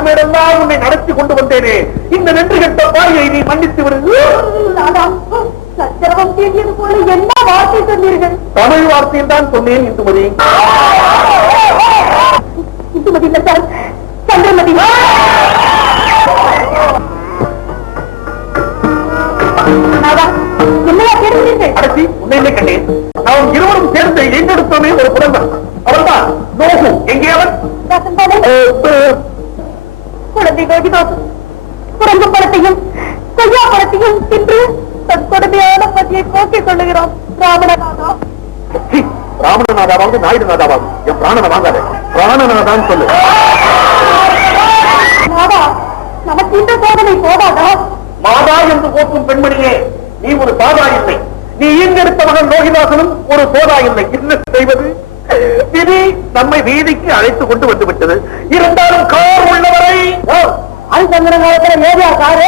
நாடு மேடெல்லாம் உன்னை நடத்தி கொண்டு வந்தேனே. இந்த நன்றி கட்ட பாயை நீ மன்னித்து விடு. போல என்ன வார்த்தை சொன்னீர்கள்? தமிழ் வார்த்தையில் தான் சொன்னேன் இந்துமதி. இந்துமதி சார் சந்திரமதி. என்னையா தேடுகிறீர்கள்? அடச்சி உன்னை கண்டேன். நாம் இருவரும் சேர்ந்து எங்கெடுத்தோமே ஒரு புலம்பன் அவன்தான் நோகு. எங்கே அவன்? குழந்தை கோதிவாசம் குரங்கு பழத்தையும் கொய்யா பழத்தையும் தின்று தன் கொடுமையான பசியை போக்கிக் கொள்ளுகிறோம் ராமணநாதா சீ, ராமநாதாவாவது நாயுடுநாதாவாவது என் பிராணனை வாங்காத. பிராணநாதான் சொல்லு. நாதா நமக்கு இந்த சோதனை போதாதா? மாதா என்று போற்றும் பெண்மணியே நீ ஒரு சாதா இல்லை. நீ ஈங்கெடுத்த மகன் லோகிதாசனும் ஒரு சோதா இல்லை. என்ன செய்வது? விதி நம்மை வீதிக்கு அழைத்துக் கொண்டு வந்து விட்டது. இருந்தாலும் கார் உள்ளவரை அரிசந்திர காலத்துல ஏரியா காரு?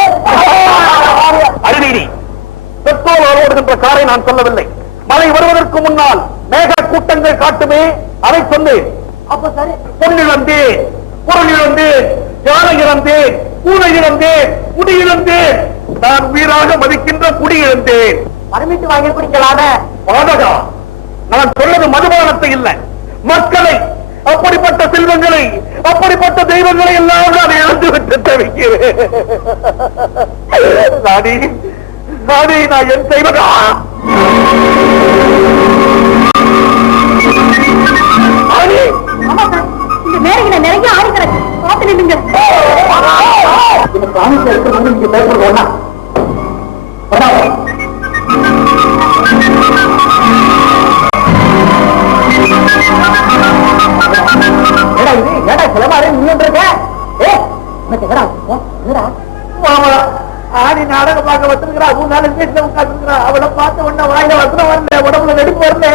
அறிவீரி பெட்ரோல் ஓடுகின்ற காரை நான் சொல்லவில்லை. மழை வருவதற்கு முன்னால் மேக கூட்டங்கள் காட்டுமே அதை சொன்னேன் அப்ப சரி. யானை குடி நான் உயிராக மதிக்கின்ற குடி இழந்தேன் வாங்கி குடிக்கலாம. பாதகா நான் சொல்வது மதுபானத்தை இல்ல. மக்களை அப்படிப்பட்ட செல்வங்களை அப்படிப்பட்ட தெய்வங்களை எல்லாம் நான் தவிக்கிறேன் ராணி நான் என் செய்வதா நிறைய ஆறு கிடக்கு பார்த்து ராணிக்கு இருக்கிறது நீங்க பேசுறது ஆடி நாடகம் பார்க்க வச்சிருக்கிறா மூணு நாலு வீட்டுல உட்காந்துருக்கிறா அவளை பார்த்த உடனே வாயில வசனம் வரல உடம்புல நடிப்பு வரல.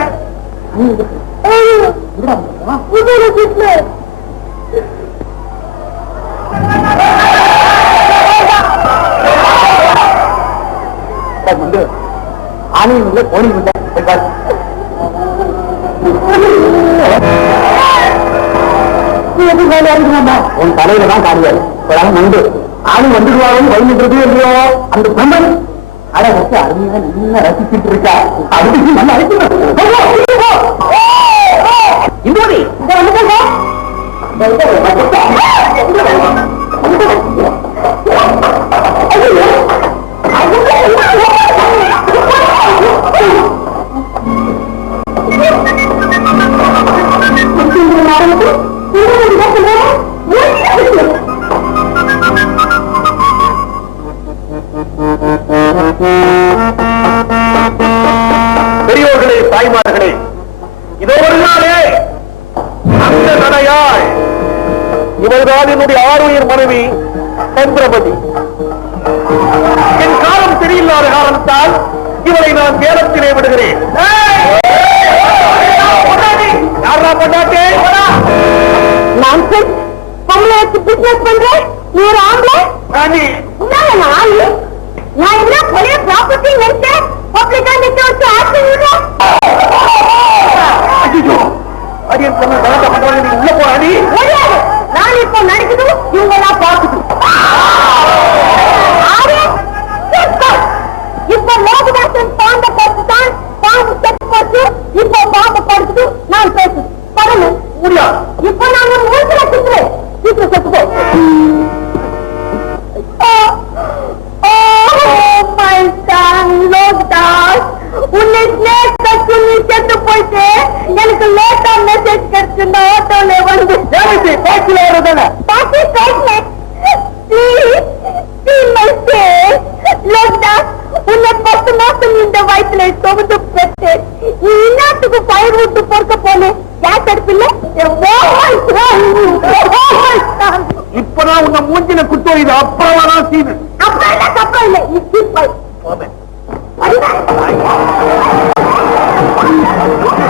வந்து ஆணியும் இல்லை போய் பாரு. உன் தலையில தான் காரியாரு நண்டு ஆணி வந்துடுவாங்க வந்துடுறது இல்லையோ அந்த பிரம்மன் அட வச்சு அருமையா நல்லா ரசிச்சுட்டு இருக்கா அதுக்கு நல்லா இந்தோடி இங்க வந்து அந்த நடையாள் இவர்தான் என்னுடைய ஆறுயிர் மனைவி சந்திரபதி. என் காலம் சரியில்லாத காரணத்தால் இவளை நான் வேலத்திலே விடுகிறேன். யாரா பொண்டாட்டி? நான்சென்ஸ் பொம்பளை வச்சு பிசினஸ் பண்றேன் நீ ஒரு ஆம்பளை? நான் ஆளு. நான் என்ன பழைய ப்ராப்பர்ட்டி நினைச்சேன்? பப்ளிக்கா நிக்க வச்சு ஆக்ஷன் அடியன் சொன்ன கலந்த பண்றாங்க நீ உள்ள போற அடி. முடியாது நான் இப்போ நடிக்குது இவங்க எல்லாம் சூப்பர். இப்போ லோகதாசன் பாம்பை பார்த்து தான் பாம்பு செத்து போச்சு. இப்போ பாம்பை படுத்துட்டு நான் பேசு படணும் முடியாது. இப்போ நான் மூஞ்சில குத்துறேன் சீக்கிரம் செத்து போ. போயிட்டு எனக்கு லேட்டா மெசேஜ் கிடைச்சு நான் ஆட்டோல வந்து ஏமிச்சு பேச்சில வருதானே ப்ளீஸ் face லோகதாஸ் உன்னை பத்து மாசம் இந்த வயிற்றுல சுமந்து பெற்று நீ இன்னாத்துக்கு பயிர் விட்டு பொறுக்க போனேன் கேஸ் இப்பதான் உன்னை மூஞ்சில குத்தோ இது அப்புறமா தான் சீனு அப்புறம் என்ன தப்பா இல்லை? keep quiet. போவேன். Oh, my God.